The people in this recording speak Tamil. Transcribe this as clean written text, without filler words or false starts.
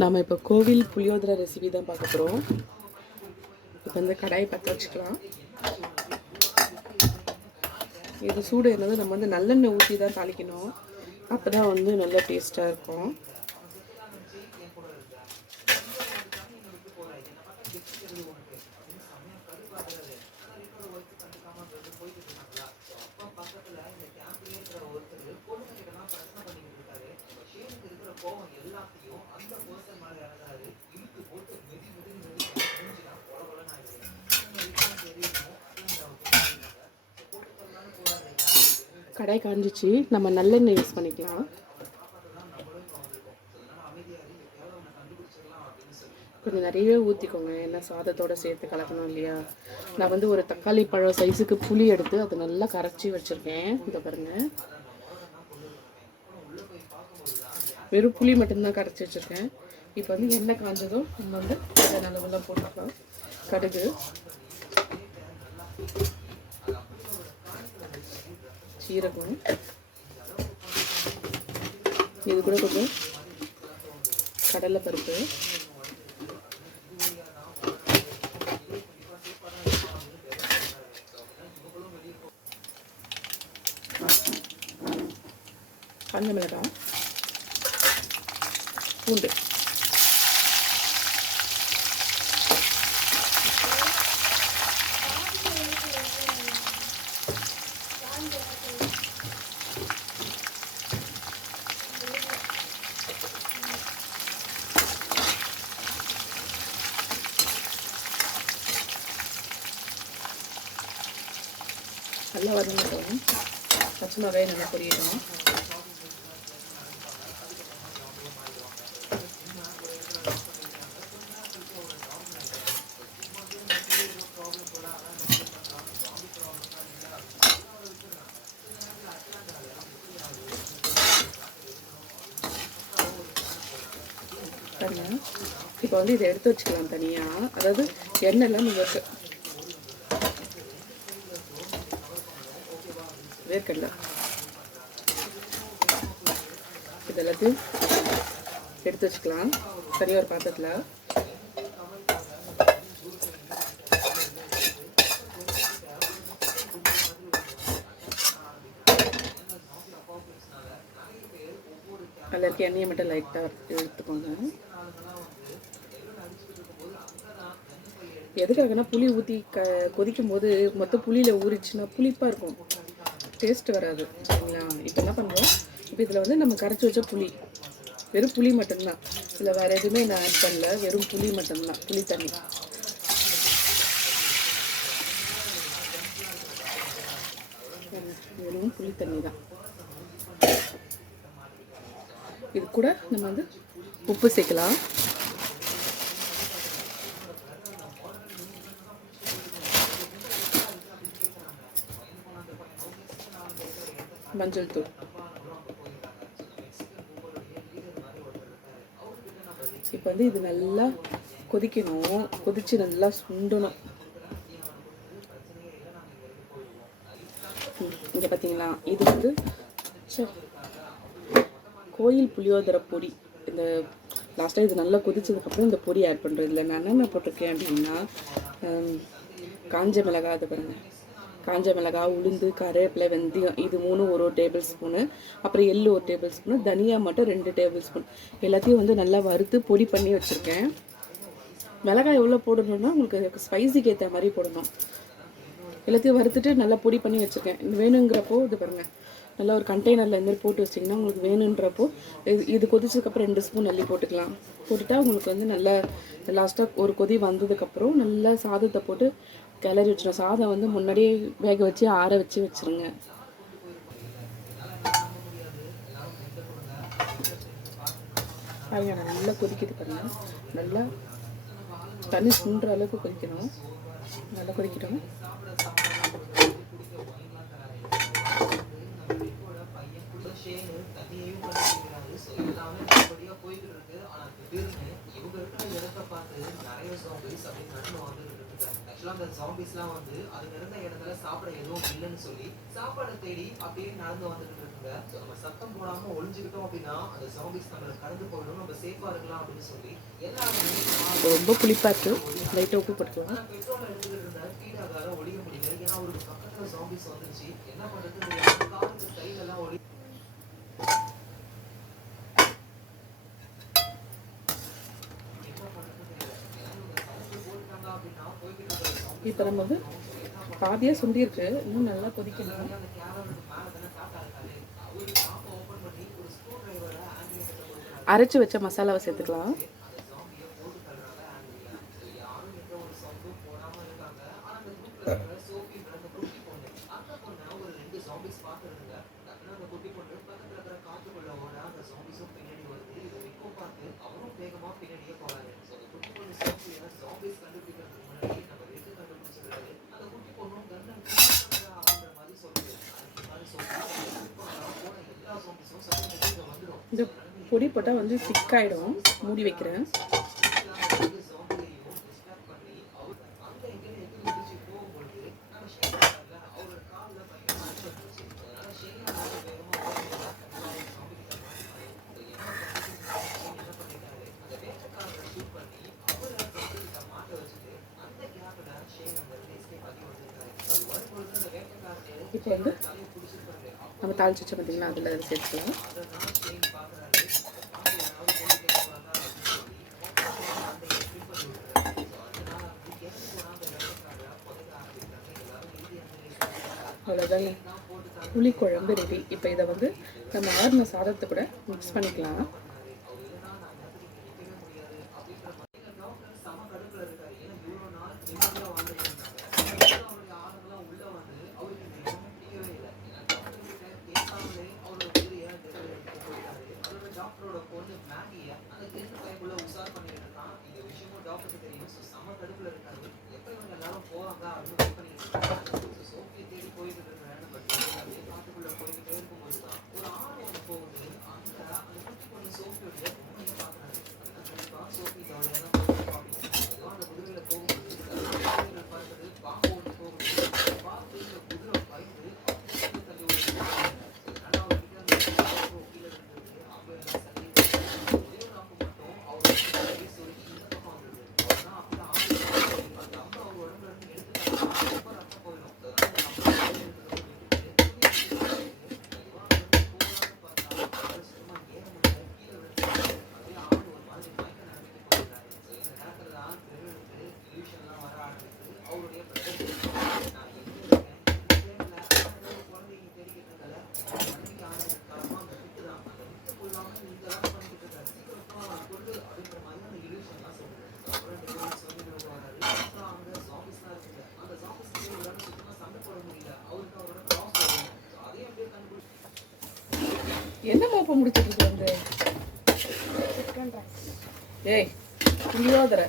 நாம் இப்போ கோவில் புளியோதரை ரெசிபி தான் பார்க்க போகிறோம். இப்போ இந்த கடாயை பற்ற வச்சுக்கலாம். இது சூடு என்னது நம்ம வந்து நல்லெண்ணெய் ஊற்றி தான் தாளிக்கணும். அப்போ தான் வந்து நல்ல டேஸ்ட்டாக இருக்கும். கடாய் காஞ்சிச்சு, நம்ம நல்லெண்ணெய் யூஸ் பண்ணிக்கலாம். கொஞ்சம் நிறையவே ஊற்றிக்கோங்க, ஏன்னா சாதத்தோடு சேர்த்து கலக்கணும் இல்லையா. நான் வந்து ஒரு தக்காளி பழம் சைஸுக்கு புளி எடுத்து அதை நல்லா கரைச்சி வச்சுருக்கேன். இதை பாருங்கள், வெறும் புளி மட்டும்தான் கரைச்சி வச்சுருக்கேன். இப்போ வந்து எண்ணெய் காஞ்சதும் நம்ம வந்து அதை நல்லவெல்லாம் போட்டுக்கலாம். கடுகு, சீரகம், இது கூட கொஞ்சம் கடலை பருப்பு, காஞ்ச மிளகாய், பூண்டு, நல்லா வதங்கட்டும். பச்சை மிளகாய் நல்லா பொரியணும். இப்போ வந்து இதை எடுத்து வச்சுக்கலாம் தனியாக. அதாவது எண்ணெய்லாம் நீங்கள் வேர்க்கடலை இதெல்லாத்தையும் எடுத்து வச்சுக்கலாம் தனியாக ஒரு பாத்திரத்தில். அதில் இருக்க எண்ணெயை மட்டும் லைட்டாக எடுத்துக்கோங்க. எதுக்காகனா புளி ஊற்றி கொதிக்கும் போது மொத்தம் புளியில் ஊறிச்சுன்னா புளிப்பாக இருக்கும், டேஸ்ட் வராது சரிங்களா. இப்போ என்ன பண்ணுறோம், இப்போ இதில் வந்து நம்ம கரைச்சி வச்ச புளி, வெறும் புளி மட்டும்தான், இதில் வேறு எதுவுமே நான் ஆட் பண்ணல, வெறும் புளி மட்டும்தான், புளி தண்ணி. வெறும் புளி தண்ணி தான். இது கூட நம்ம வந்து உப்பு சேர்க்கலாம். மஞ்சள் தூள். இப்போ வந்து இது நல்லா கொதிக்கணும், கொதிச்சு நல்லா சுண்டணும். இங்கே பார்த்தீங்களா, இது வந்து கோயில் புளியோதரை பொடி. இந்த லாஸ்ட்டாக இது நல்லா கொதிச்சதுக்கப்புறம் இந்த பொடி ஆட் பண்ணுறது. இல்லை நான் என்னென்ன போட்டிருக்கேன் அப்படின்னா, காஞ்ச மிளகாய், அது பாருங்கள், காஞ்ச மிளகாய், உளுந்து, கருவேப்பிலை, வெந்தயம், இது 3 ஒரு டேபிள் ஸ்பூனு, அப்புறம் எள்ளு 1 டேபிள் ஸ்பூனு, தனியா மட்டும் 2 டேபிள் ஸ்பூன், எல்லாத்தையும் வந்து நல்லா வறுத்து பொடி பண்ணி வச்சுருக்கேன். மிளகாய் எவ்வளோ போடணுன்னா உங்களுக்கு ஸ்பைஸிக்கு ஏற்ற மாதிரி போடணும். எல்லாத்தையும் வறுத்துட்டு நல்லா பொடி பண்ணி வச்சுருக்கேன். வேணுங்கிறப்போ இது பாருங்கள், நல்லா ஒரு கண்டெய்னரில் இந்தமாதிரி போட்டு வச்சிட்டிங்கன்னா உங்களுக்கு வேணுன்றப்போ இது கொதிச்சதுக்கப்புறம் 2 ஸ்பூன் அள்ளி போட்டுக்கலாம். போட்டுட்டா உங்களுக்கு வந்து நல்லா லாஸ்ட்டாக ஒரு கொதி வந்ததுக்கப்புறம் நல்லா சாதத்தை போட்டு கிளறி வச்சிடும். சாதம் வந்து முன்னாடியே வேக வச்சு ஆற வச்சு வச்சுருங்க. பாருங்க, நல்லா கொதிக்குது பாருங்கள், நல்லா தண்ணி சுண்டுற அளவுக்கு கொதிக்கணும். நல்லா கொதிக்கணும். ஆக்சுவலா அந்த ஜாம்பிஸ்லாம் வந்து அது இருந்த இடத்துல சாப்பிட எதுவும் இல்லைன்னு சொல்லி சாப்பாடை தேடி அப்படியே நடந்து வந்துட்டு இருக்குங்க. ஸோ நம்ம சத்தம் போடாம ஒளிஞ்சுக்கிட்டோம் அப்படின்னா அந்த ஜாம்பிஸ் நம்மளை கடந்து போயிடும், நம்ம சேஃபா இருக்கலாம் அப்படின்னு சொல்லி எல்லாரும் ரொம்ப புளிப்பாச்சு, லைட்டாக உப்பு போட்டுக்கலாம். பெட்ரோல் எடுத்துக்கிட்டு இருந்த பீடாக்கார ஒளிய முடியல. ஏன்னா அவருக்கு பக்கத்துல ஜாம்பிஸ் வந்துருச்சு. என்ன பண்றதுன்னு காருக்கு சைடு எல்லாம் ஒளி இப்போ நம்ம வந்து பாதியாக சுண்டியிருக்கு, இன்னும் நல்லா கொதிக்கணும். அரைச்சி வச்ச மசாலாவை சேர்த்துக்கலாம். இந்த பொடி போட்டால் வந்து திக்காயிடும். மூடி வைக்கிறேன். இப்போ வந்து நம்ம தாளிச்சு வச்சோம் பார்த்தீங்கன்னா, அதில் சேர்த்துக்கலாம். அவ்வளோதாங்க, புளிக்குழம்பு ரெடி. இப்போ இதை வந்து நம்ம ஆறுன சாதத்தை கூட மிக்ஸ் பண்ணிக்கலாம். என்ன மோப்ப முடிச்சிட்டு இருக்கு வந்து? ஏய், இங்கேயோ தர